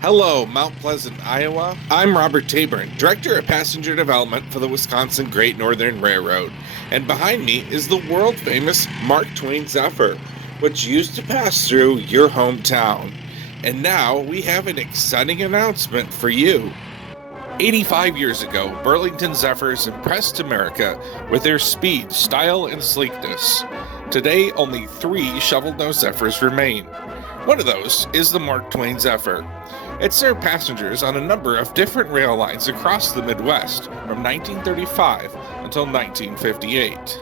Hello, Mount Pleasant, Iowa. I'm Robert Tabern, Director of Passenger Development for the Wisconsin Great Northern Railroad. And behind me is the world-famous Mark Twain Zephyr, which used to pass through your hometown. And now we have an exciting announcement for you. 85 years ago, Burlington Zephyrs impressed America with their speed, style, and sleekness. Today, only 3 shovel-nosed Zephyrs remain. One of those is the Mark Twain Zephyr. It served passengers on a number of different rail lines across the Midwest from 1935 until 1958.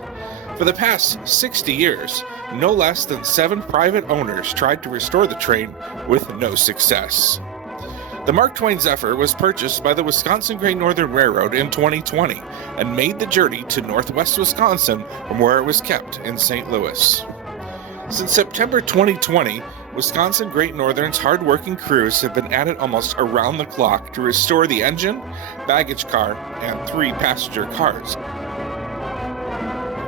For the past 60 years, no less than 7 private owners tried to restore the train with no success. The Mark Twain Zephyr was purchased by the Wisconsin Great Northern Railroad in 2020 and made the journey to northwest Wisconsin from where it was kept in St. Louis. Since September 2020, Wisconsin Great Northern's hard-working crews have been at it almost around the clock to restore the engine, baggage car, and 3 passenger cars.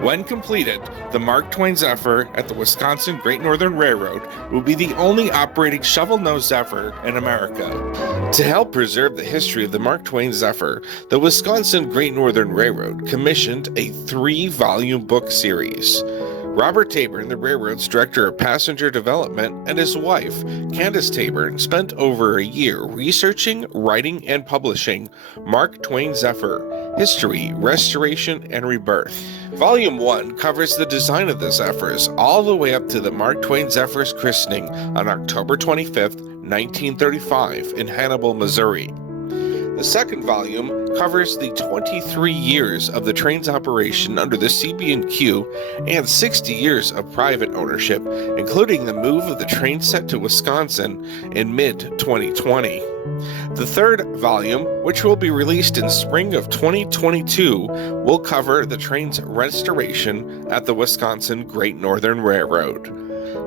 When completed, the Mark Twain Zephyr at the Wisconsin Great Northern Railroad will be the only operating shovel-nosed Zephyr in America. To help preserve the history of the Mark Twain Zephyr, the Wisconsin Great Northern Railroad commissioned a 3-volume book series. Robert Tabern, the railroad's director of passenger development, and his wife, Candace Tabern, spent over a year researching, writing, and publishing Mark Twain Zephyr, History, Restoration, and Rebirth. Volume 1 covers the design of the Zephyrs all the way up to the Mark Twain Zephyr's christening on October 25, 1935 in Hannibal, Missouri. The second volume covers the 23 years of the train's operation under the CB&Q and 60 years of private ownership, including the move of the train set to Wisconsin in mid-2020. The third volume, which will be released in spring of 2022, will cover the train's restoration at the Wisconsin Great Northern Railroad.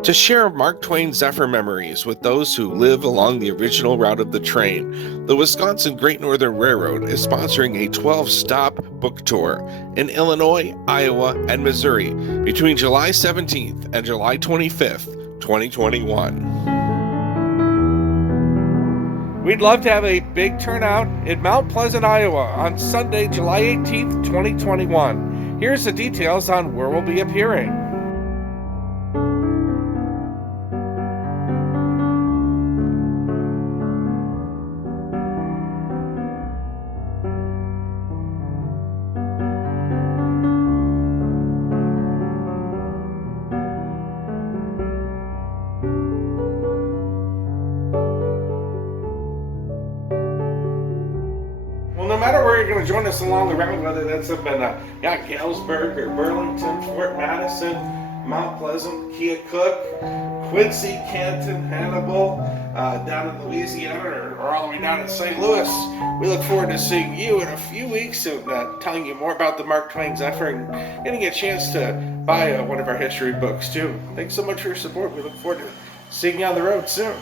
To share Mark Twain Zephyr memories with those who live along the original route of the train, the Wisconsin Great Northern Railroad is sponsoring a 12-stop book tour in Illinois, Iowa, and Missouri between July 17th and July 25th, 2021. We'd love to have a big turnout in Mount Pleasant, Iowa on Sunday, July 18th, 2021. Here's the details on where we'll be appearing. Well, no matter where you're going to join us along the route, whether that's up in Galesburg or Burlington, Fort Madison, Mount Pleasant, Keokuk, Quincy, Canton, Hannibal, down in Louisiana, or all the way down in St. Louis, we look forward to seeing you in a few weeks and telling you more about the Mark Twain Zephyr and getting a chance to buy one of our history books too. Thanks so much for your support. We look forward to seeing you on the road soon.